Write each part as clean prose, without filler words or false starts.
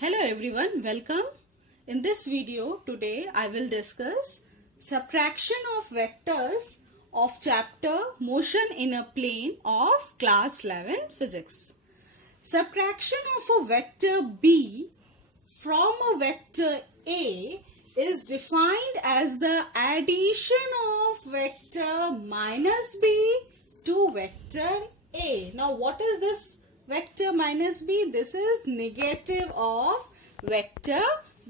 Hello everyone, welcome. In this video today I will discuss subtraction of vectors of chapter Motion in a Plane of class 11 physics. Subtraction of a vector B from a vector A is defined as the addition of vector minus B to vector A. Now what is this vector minus B? This is negative of vector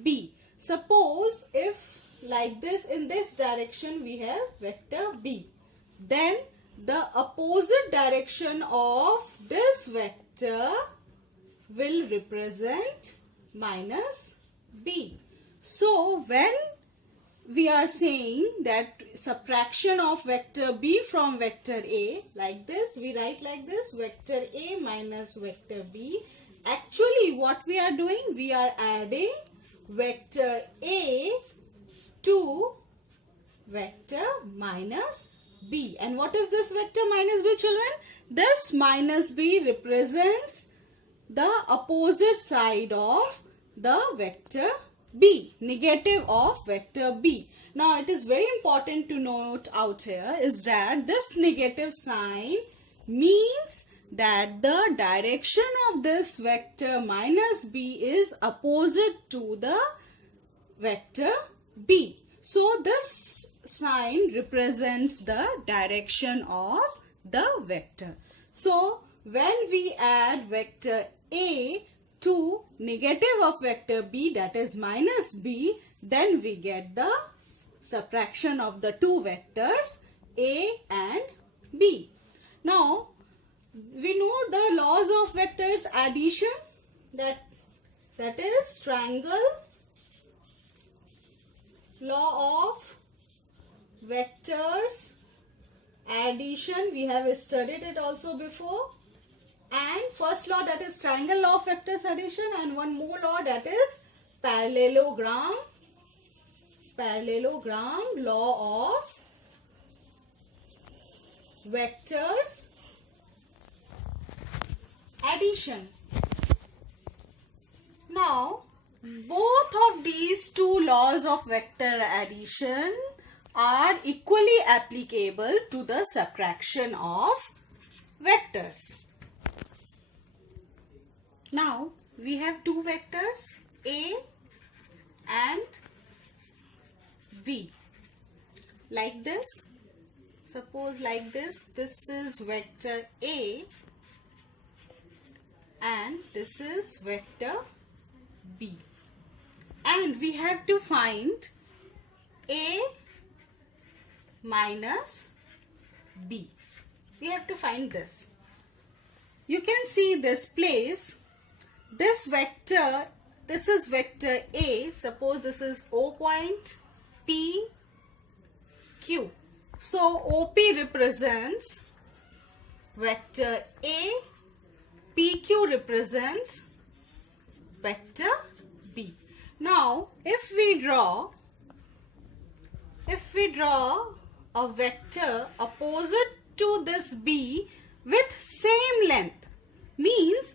B. Suppose if like this, in this direction we have vector B, then the opposite direction of this vector will represent minus B. So when we are saying that subtraction of vector B from vector A, like this, we write like this, vector A minus vector B. Actually what we are doing, we are adding vector A to vector minus B. And what is this vector minus B, children? This minus B represents the opposite side of the vector B, negative of vector B. Now it is very important to note out here is that this negative sign means that the direction of this vector minus B is opposite to the vector B. So this sign represents the direction of the vector. So when we add vector A to negative of vector B, that is minus B, then we get the subtraction of the two vectors A and B. Now we know the laws of vectors addition, that is triangle law of vectors addition. We have studied it also before. And first law, that is triangle law of vectors addition, and one more law, that is parallelogram law of vectors addition. Now both of these two laws of vector addition are equally applicable to the subtraction of vectors. Now we have two vectors A and B, like this. Suppose like this, this is vector A and this is vector B, and we have to find A minus B. We have to find this. You can see this place. This vector, this is vector A. Suppose this is O point, P, Q. So OP represents vector A, PQ represents vector B. Now if we draw a vector opposite to this B with same length, means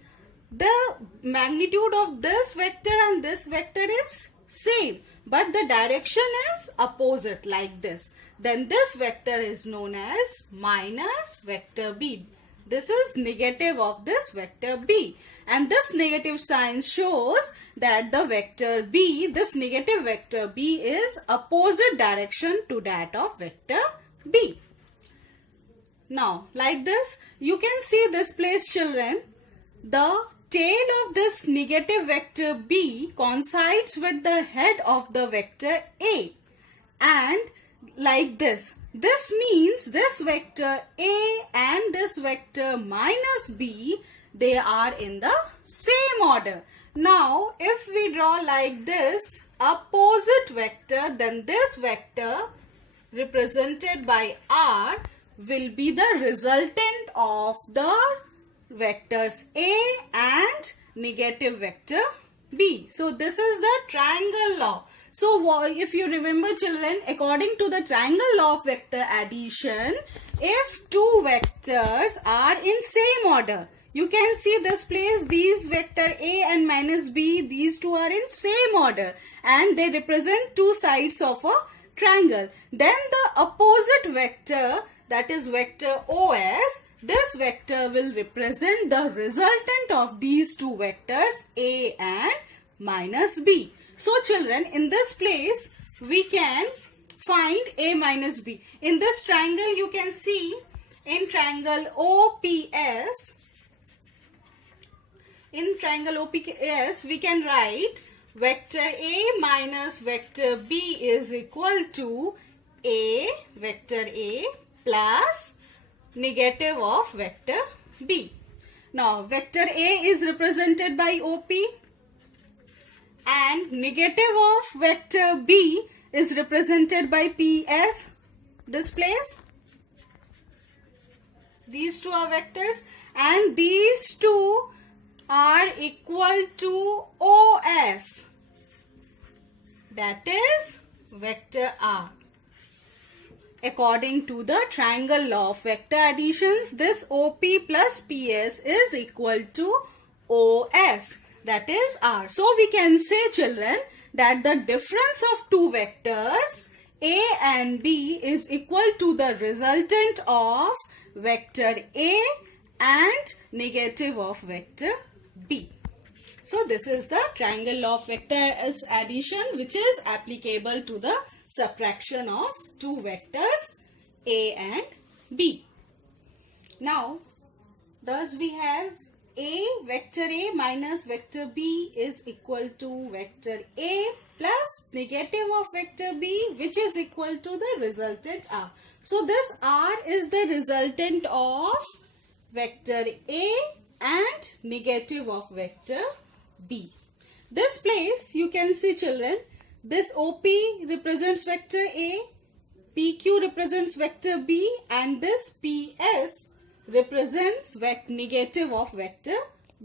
the magnitude of this vector and this vector is same, but the direction is opposite, like this, then this vector is known as minus vector B. This is negative of this vector B, and this negative sign shows that the vector B, this negative vector B, is opposite direction to that of vector B. Now like this, you can see this place, children. The tail of this negative vector B coincides with the head of the vector A, and like this. This means this vector A and this vector minus B, they are in the same order. Now if we draw like this opposite vector, then this vector represented by R will be the resultant of the vectors A and negative vector B. So this is the triangle law. So if you remember, children, according to the triangle law of vector addition, if two vectors are in same order, you can see this place, these vector A and minus B, these two are in same order and they represent two sides of a triangle. Then the opposite vector, that is vector OS, this vector will represent the resultant of these two vectors A and minus B. So children, in this place we can find A minus B. In this triangle you can see, in triangle OPS, we can write vector A minus vector B is equal to A, vector A plus negative of vector B. Now vector A is represented by OP and negative of vector B is represented by PS. This place, these two are vectors and these two are equal to OS, that is vector R. According to the triangle law of vector additions, this OP plus PS is equal to OS, that is R. So we can say children that the difference of two vectors A and B is equal to the resultant of vector A and negative of vector B. So this is the triangle law of vector addition, which is applicable to the subtraction of two vectors A and B. Now, thus we have vector A minus vector B is equal to vector A plus negative of vector B, which is equal to the resultant R. So this R is the resultant of vector A and negative of vector B. This place you can see children, this OP represents vector A, PQ represents vector B and this PS represents negative of vector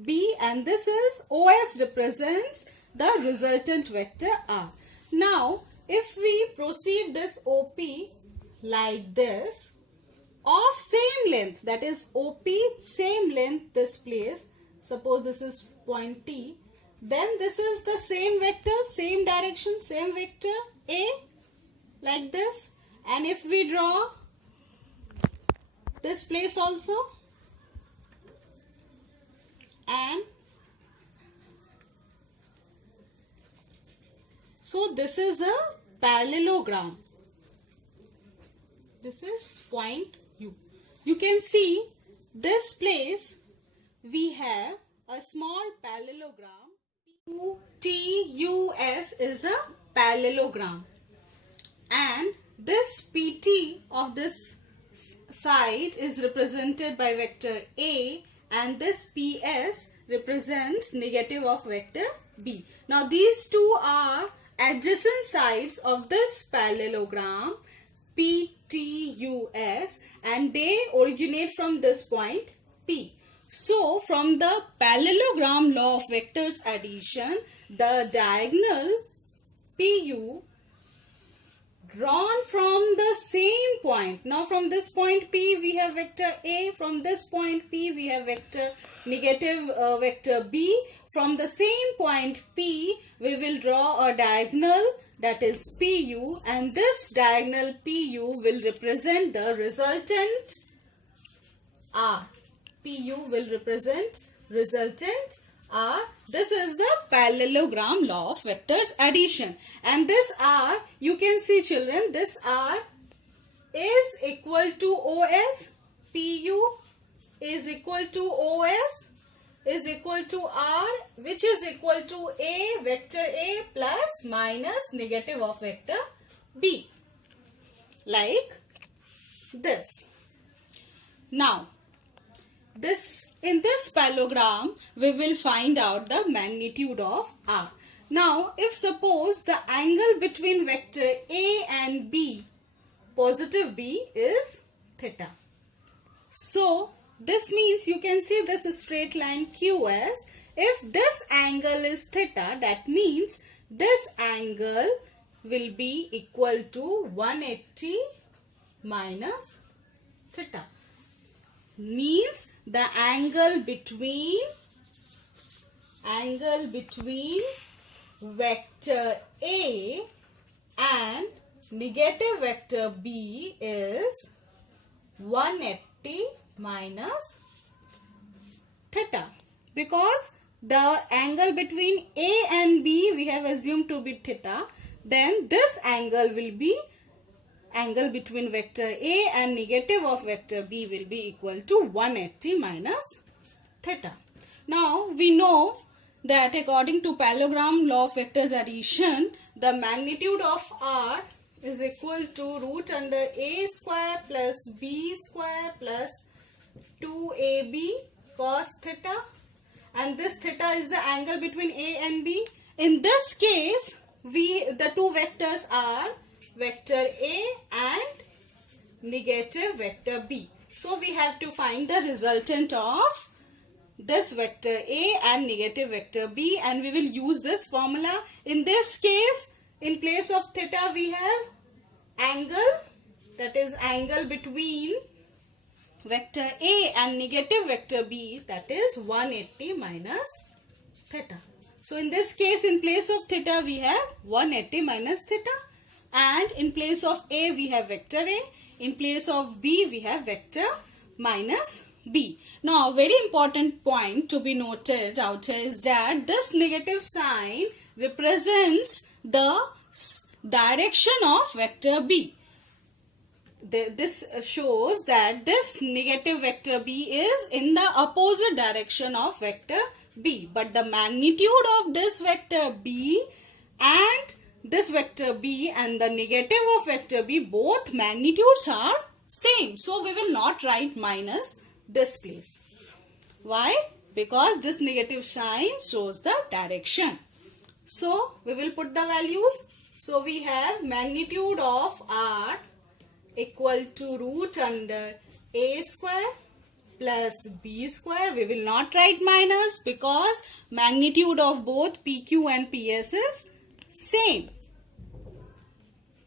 B and this is OS represents the resultant vector R. Now if we proceed this OP like this, of same length, that is OP same length, this place, suppose this is point T, then this is the same vector, same direction, same vector A, like this. And if we draw this place also, and so this is a parallelogram. This is point U. You can see this place we have a small parallelogram. TUS is a parallelogram and this PT of this side is represented by vector A and this PS represents negative of vector B. Now these two are adjacent sides of this parallelogram PTUS and they originate from this point P. So from the parallelogram law of vectors addition, the diagonal PU drawn from the same point. Now from this point P we have vector A, from this point P we have vector negative vector B. From the same point P we will draw a diagonal, that is PU, and this diagonal PU will represent the resultant R. PU will represent resultant R. This is the parallelogram law of vectors addition. And this R, you can see children, this R is equal to OS. PU is equal to OS is equal to R, which is equal to A, vector A plus minus negative of vector B. Like this. Now, in this parallelogram, we will find out the magnitude of R. Now, if suppose the angle between vector A and B, positive B, is theta. So, this means you can see this straight line QS. If this angle is theta, that means this angle will be equal to 180 minus theta. means the angle between vector A and negative vector B is 180 minus theta, because the angle between A and B we have assumed to be theta, then this angle will be angle between vector A and negative of vector B will be equal to 180 minus theta. Now we know that according to parallelogram law of vectors addition, the magnitude of R is equal to root under A square plus B square plus 2AB cos theta, and this theta is the angle between A and B. In this case, the two vectors are vector A and negative vector B. So we have to find the resultant of this vector A and negative vector B, and we will use this formula. In this case, in place of theta we have angle, that is angle between vector A and negative vector B, that is 180 minus theta. So in this case, in place of theta we have 180 minus theta, and in place of A we have vector A, in place of B we have vector minus B. Now very important point to be noted out here is that this negative sign represents the direction of vector B. This shows that this negative vector B is in the opposite direction of vector B, but the magnitude of this vector B and this vector B and the negative of vector B, both magnitudes are same. So we will not write minus this place. Why? Because this negative sign shows the direction. So we will put the values. So we have magnitude of R equal to root under A square plus B square. We will not write minus because magnitude of both PQ and PS is same,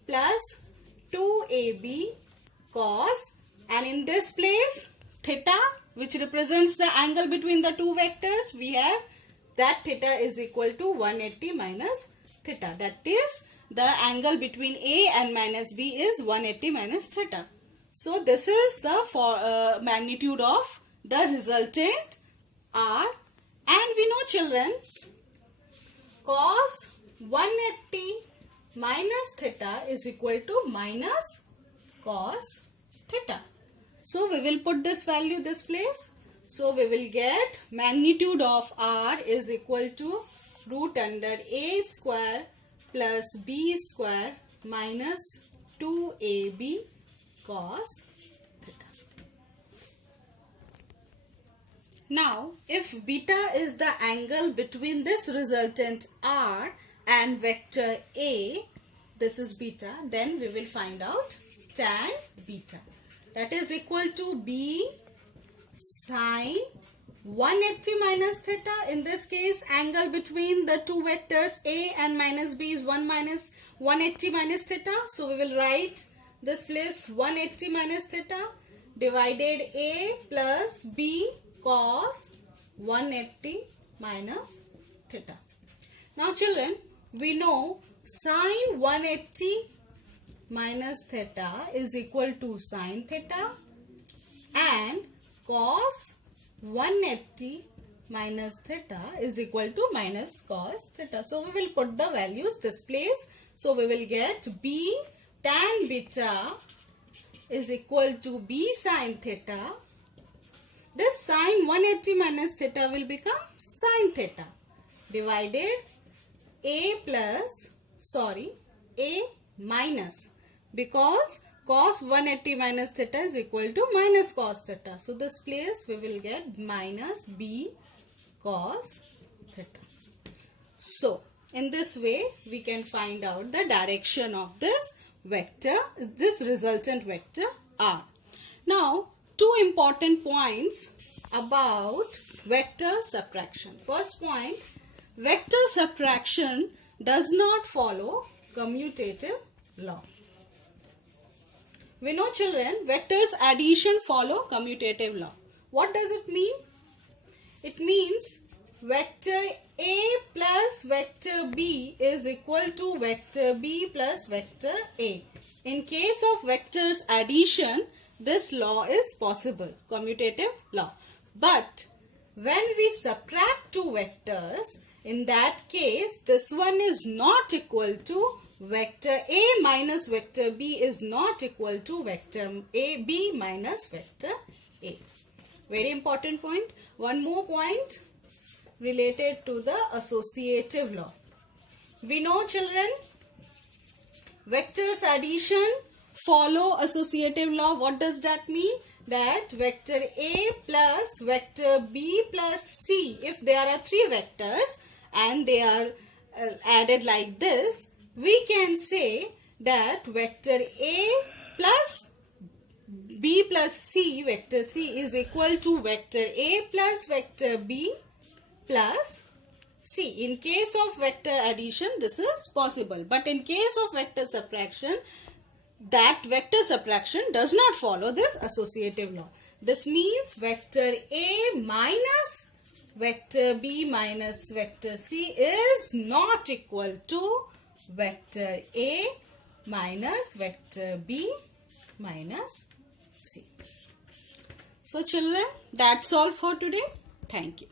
plus 2AB cos, and in this place theta, which represents the angle between the two vectors, we have that theta is equal to 180 minus theta. That is, the angle between A and minus B is 180 minus theta. So this is the magnitude of the resultant R, and we know, children, cos 180 minus theta is equal to minus cos theta. So we will put this value this place. So we will get magnitude of R is equal to root under A square plus B square minus 2AB cos theta. Now, if beta is the angle between this resultant R and vector A, this is beta, then we will find out tan beta. That is equal to B sine 180 minus theta. In this case, angle between the two vectors A and minus B is 180 minus theta. So we will write this place 180 minus theta divided A plus B cos 180 minus theta. Now children, we know sine 180 minus theta is equal to sine theta, and cos 180 minus theta is equal to minus cos theta. So we will put the values this place. So we will get B tan beta is equal to B sine theta. This sine 180 minus theta will become sine theta divided A minus, because cos 180 minus theta is equal to minus cos theta. So this place we will get minus B cos theta. So in this way we can find out the direction of this vector, this resultant vector R. Now two important points about vector subtraction. First point, vector subtraction does not follow commutative law. We know, children, vectors addition follow commutative law. What does it mean? It means vector A plus vector B is equal to vector B plus vector A. In case of vectors addition, this law is possible, commutative law. But when we subtract two vectors, in that case, this one is not equal to vector A minus vector B is not equal to vector B minus vector A. Very important point. One more point related to the associative law. We know, children, vectors addition follow associative law. What does that mean? That vector A plus vector B plus C, if there are three vectors and they are added like this, we can say that vector A plus B plus C, vector C is equal to vector A plus vector B plus C. In case of vector addition, this is possible. But in case of vector subtraction, that vector subtraction does not follow this associative law. This means vector A minus vector B minus vector C is not equal to vector A minus vector B minus C. So children, that's all for today. Thank you.